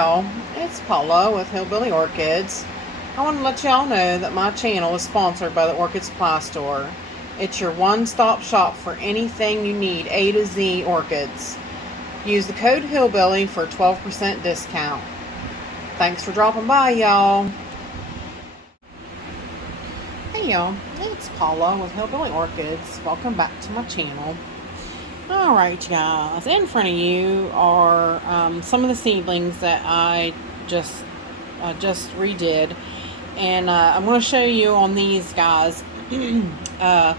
y'all, it's Paula with Hillbilly Orchids. I want to let y'all know that my channel is sponsored by the Orchid Supply Store. It's your one-stop shop for anything you need A to Z orchids. Use the code Hillbilly for a 12% discount. Thanks for dropping by, y'all. Hey y'all, it's Paula with Hillbilly Orchids. Welcome back to my channel. Alright guys, in front of you are some of the seedlings that I just redid, and I'm going to show you on these guys the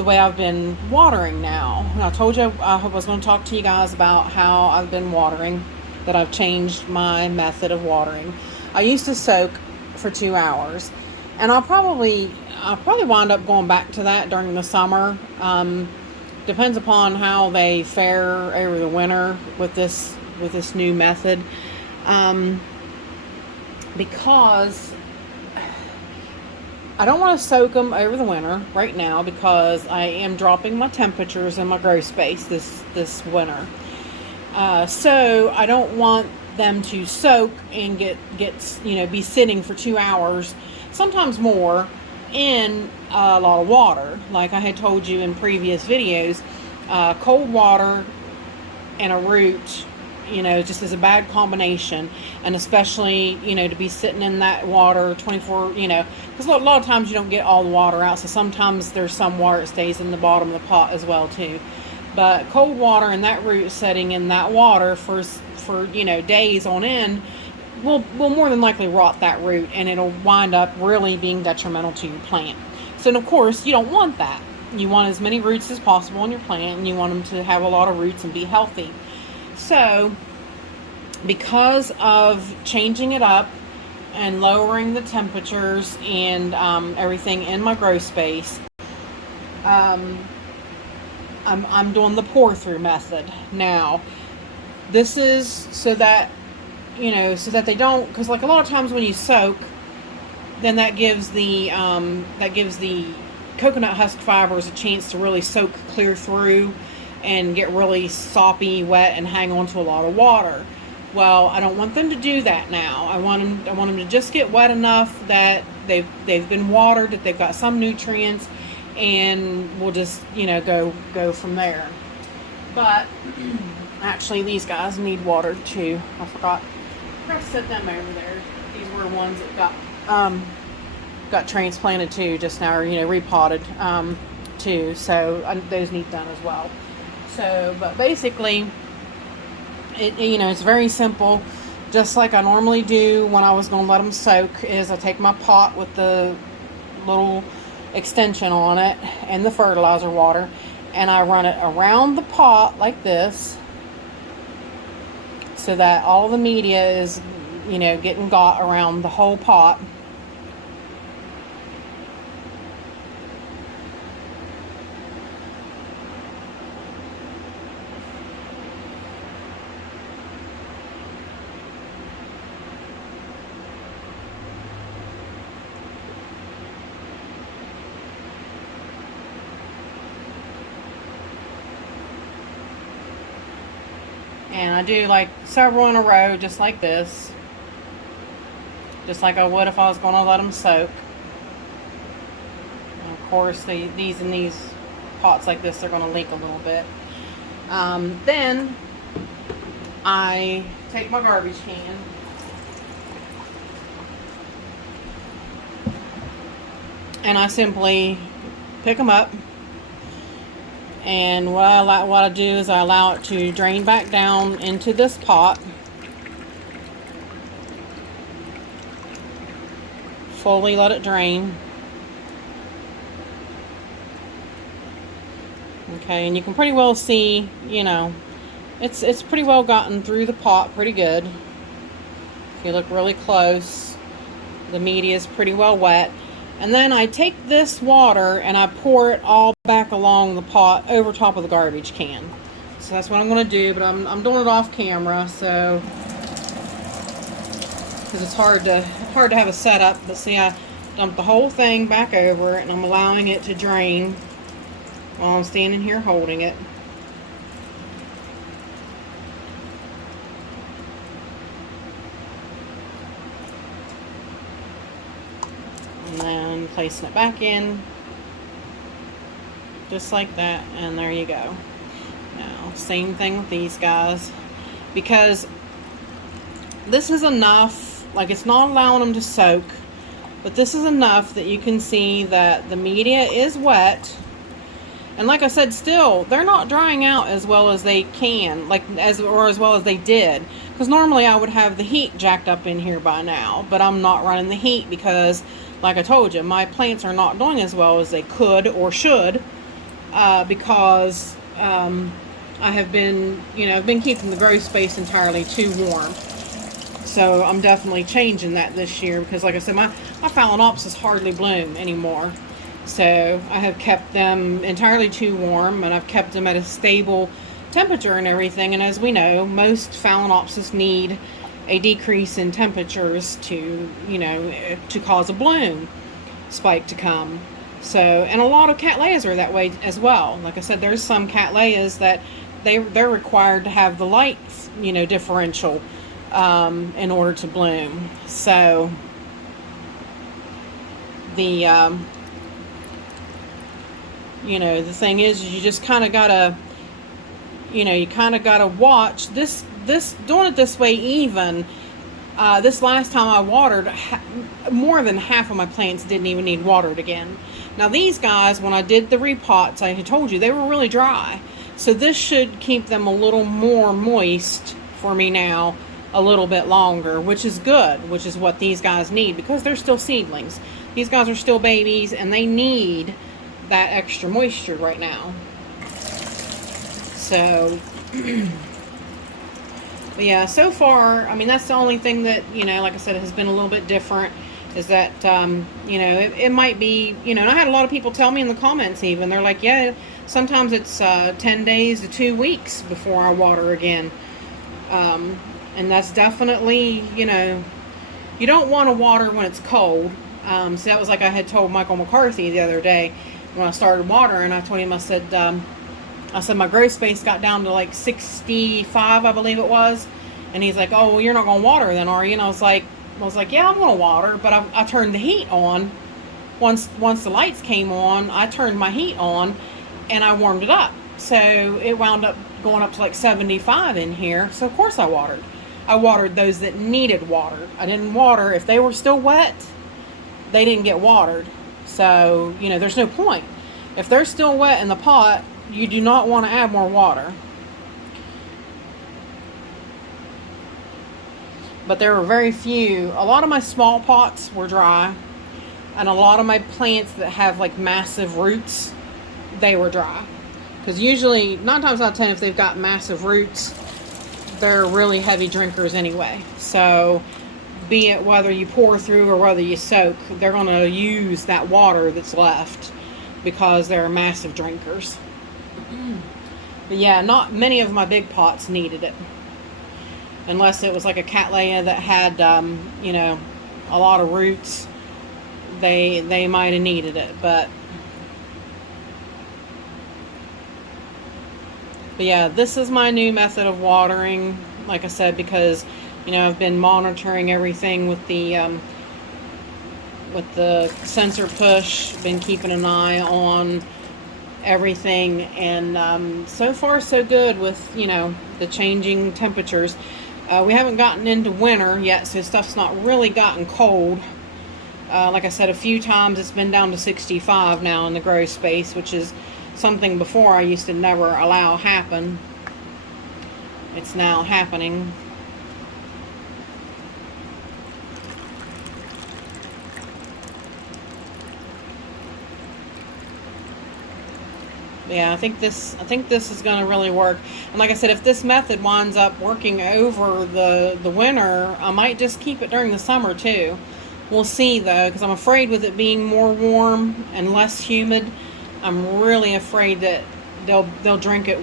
way I've been watering now. And I told you I was going to talk to you guys about how I've been watering, that I've changed my method of watering. I used to soak for 2 hours, and I'll probably wind up going back to that during the summer. Depends upon how they fare over the winter with this new method, because I don't want to soak them over the winter right now because I am dropping my temperatures in my grow space this winter. So I don't want them to soak and get be sitting for 2 hours, sometimes more, in a lot of water. Like I had told you in previous videos, cold water and a root, just is a bad combination. And especially, to be sitting in that water 24, because a lot of times you don't get all the water out, so sometimes there's some water that stays in the bottom of the pot as well too. But cold water and that root setting in that water for days on end will more than likely rot that root, and it'll wind up really being detrimental to your plant. So of course you don't want that. You want as many roots as possible in your plant, and you want them to have a lot of roots and be healthy. So because of changing it up and lowering the temperatures and everything in my grow space, I'm doing the pour through method now. This is so that they don't, because like a lot of times when you soak, then that gives the coconut husk fibers a chance to really soak clear through and get really soppy, wet, and hang on to a lot of water. Well, I don't want them to do that now. I want them to just get wet enough that they've been watered, that they've got some nutrients, and we'll just go from there. But actually, these guys need water too. I forgot to set them over there. These were ones that got transplanted too just now, or repotted too. So those need done as well. So, but basically, it's very simple. Just like I normally do when I was going to let them soak, is I take my pot with the little extension on it and the fertilizer water, and I run it around the pot like this, so that all the media is, getting got around the whole pot. And I do like several in a row, just like this. Just like I would if I was going to let them soak. And of course, these pots like this, they're going to leak a little bit. Then I take my garbage can. And I simply pick them up. And what I do is I allow it to drain back down into this pot. Fully let it drain. Okay, and you can pretty well see, it's pretty well gotten through the pot pretty good. If you look really close, the media is pretty well wet. And then I take this water and I pour it all back along the pot over top of the garbage can. So that's what I'm going to do, but I'm doing it off camera, so because it's hard to have a setup. But see, I dumped the whole thing back over it, and I'm allowing it to drain while I'm standing here holding it. then placing it back in just like that, and there you go. Now same thing with these guys, because this is enough, like it's not allowing them to soak, but this is enough that you can see that the media is wet. And like I said, still, they're not drying out as well as they can, as well as they did. Because normally I would have the heat jacked up in here by now, but I'm not running the heat because, like I told you, my plants are not doing as well as they could or should, because I have been, I've been keeping the grow space entirely too warm. So I'm definitely changing that this year, because like I said, my Phalaenopsis hardly bloom anymore. So I have kept them entirely too warm, and I've kept them at a stable temperature and everything. And as we know, most Phalaenopsis need a decrease in temperatures to, to cause a bloom spike to come. So, and a lot of Cattleyas are that way as well. Like I said, there's some Cattleyas that they're required to have the light, differential in order to bloom. So the the thing is you just kind of gotta, you kind of gotta watch this doing it this way. Even this last time I watered, more than half of my plants didn't even need watered again. Now these guys, when I did the repots, I had told you they were really dry, so this should keep them a little more moist for me now, a little bit longer, which is good, which is what these guys need, because they're still seedlings. These guys are still babies, and they need that extra moisture right now. So but yeah, so far, I mean, that's the only thing that, like I said, has been a little bit different, is that it might be, and I had a lot of people tell me in the comments, even they're like, yeah, sometimes it's 10 days to 2 weeks before I water again. And that's definitely, you don't want to water when it's cold. So that was like I had told Michael McCarthy the other day when I started watering. I told him, I said my grow space got down to like 65, I believe it was. And he's like, oh, well, you're not going to water then, are you? And I was like, yeah, I'm going to water, but I turned the heat on. Once the lights came on, I turned my heat on and I warmed it up. So it wound up going up to like 75 in here. So of course I watered. I watered those that needed water. I didn't water if they were still wet. They didn't get watered. So, there's no point. If they're still wet in the pot, you do not want to add more water. But there were very few. A lot of my small pots were dry, and a lot of my plants that have like massive roots, they were dry. Because usually, 9 times out of 10, if they've got massive roots, they're really heavy drinkers anyway. So be it whether you pour through or whether you soak, they're going to use that water that's left because they're massive drinkers. But yeah, not many of my big pots needed it, unless it was like a Cattleya that had a lot of roots. They might have needed it, but yeah, this is my new method of watering, like I said, because I've been monitoring everything with the sensor push, been keeping an eye on everything, and so far so good with the changing temperatures. We haven't gotten into winter yet, so stuff's not really gotten cold. Like I said, a few times it's been down to 65 now in the grow space, which is something before I used to never allow happen. It's now happening. Yeah, I think this is going to really work. And like I said, if this method winds up working over the winter, I might just keep it during the summer too. We'll see though, because I'm afraid with it being more warm and less humid, I'm really afraid that they'll drink it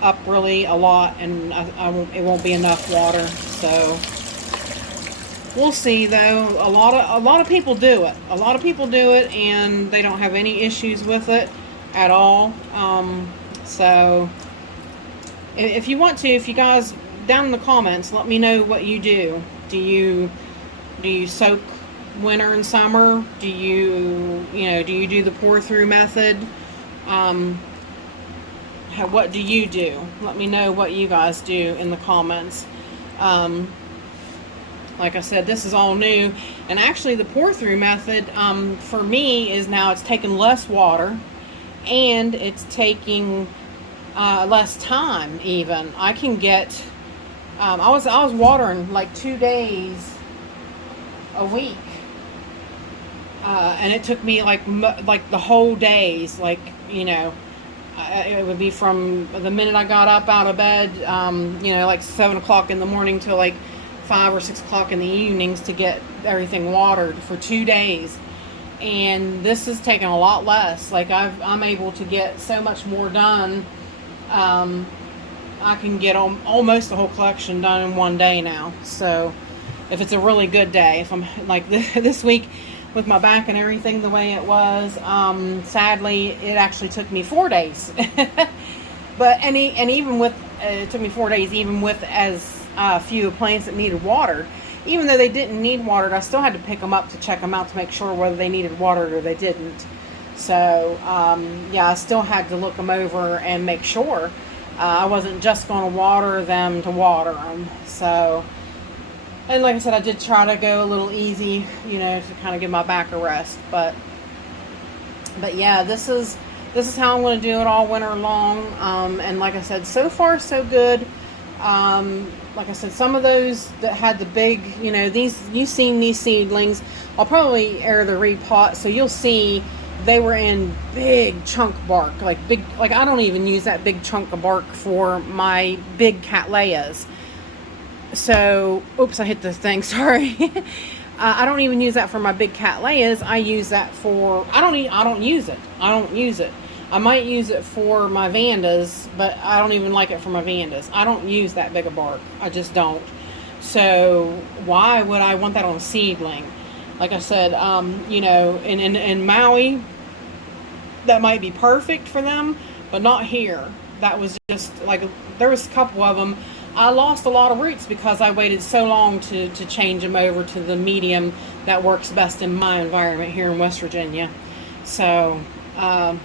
up really a lot, and it won't be enough water. So we'll see though. A lot of people do it. A lot of people do it, and they don't have any issues with it at all. So if you want to, if you guys down in the comments, let me know what you do. Do you soak winter and summer? Do you do the pour through method? What do you do? Let me know what you guys do in the comments. Like I said, this is all new, and actually the pour through method for me is now it's taking less water, and it's taking less time. Even I can get I was watering like 2 days a week, and it took me like the whole days, like it would be from the minute I got up out of bed, like 7 o'clock in the morning till like 5 or 6 o'clock in the evenings to get everything watered for 2 days. And this is taking a lot less. Like I'm able to get so much more done. I can get almost the whole collection done in 1 day now. So if it's a really good day, if I'm like this week with my back and everything the way it was, sadly it actually took me 4 days. But even with it took me 4 days, even with as few plants that needed water. Even though they didn't need watered, I still had to pick them up to check them out to make sure whether they needed watered or they didn't. So I still had to look them over and make sure I wasn't just going to water them to water them. So, and like I said, I did try to go a little easy, to kind of give my back a rest. But yeah, this is how I'm going to do it all winter long. And like I said, so far so good. Like I said, some of those that had the big, you've seen these seedlings. I'll probably air the repot, so you'll see they were in big chunk bark, like I don't even use that big chunk of bark for my big Cattleyas. So, oops, I hit the thing, sorry. I don't even use that for my big Cattleyas. I use that for, I don't use it. I might use it for my Vandas, but I don't even like it for my Vandas. I don't use that big a bark. I just don't. So why would I want that on a seedling? Like I said, in Maui, that might be perfect for them, but not here. That was just like, there was a couple of them. I lost a lot of roots because I waited so long to change them over to the medium that works best in my environment here in West Virginia. So I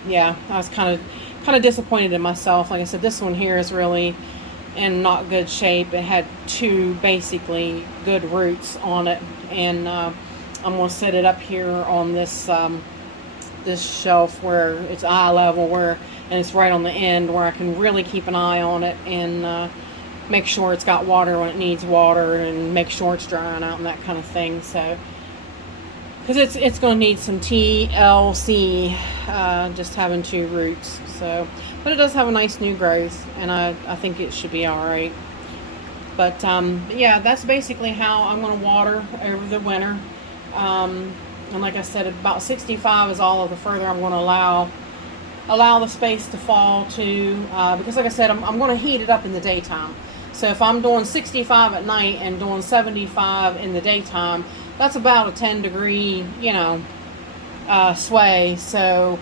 was kind of disappointed in myself. Like I said, this one here is really in not good shape. It had 2 basically good roots on it, and I'm going to set it up here on this this shelf where it's eye level, and it's right on the end where I can really keep an eye on it and make sure it's got water when it needs water, and make sure it's drying out and that kind of thing. So, because it's going to need some TLC, just having 2 roots. So, but it does have a nice new growth, and I think it should be all right. But yeah, that's basically how I'm going to water over the winter. And like I said, about 65 is all of the further I'm going to allow the space to fall to, because like I said, I'm going to heat it up in the daytime. So if I'm doing 65 at night and doing 75 in the daytime, that's about a 10 degree, sway. So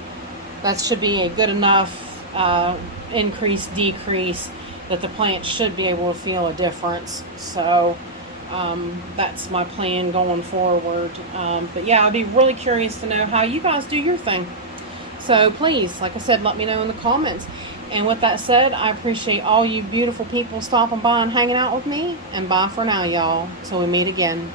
that should be a good enough increase, decrease, that the plant should be able to feel a difference. So that's my plan going forward. But yeah, I'd be really curious to know how you guys do your thing. So please, like I said, let me know in the comments. And with that said, I appreciate all you beautiful people stopping by and hanging out with me. And bye for now, y'all. Till we meet again.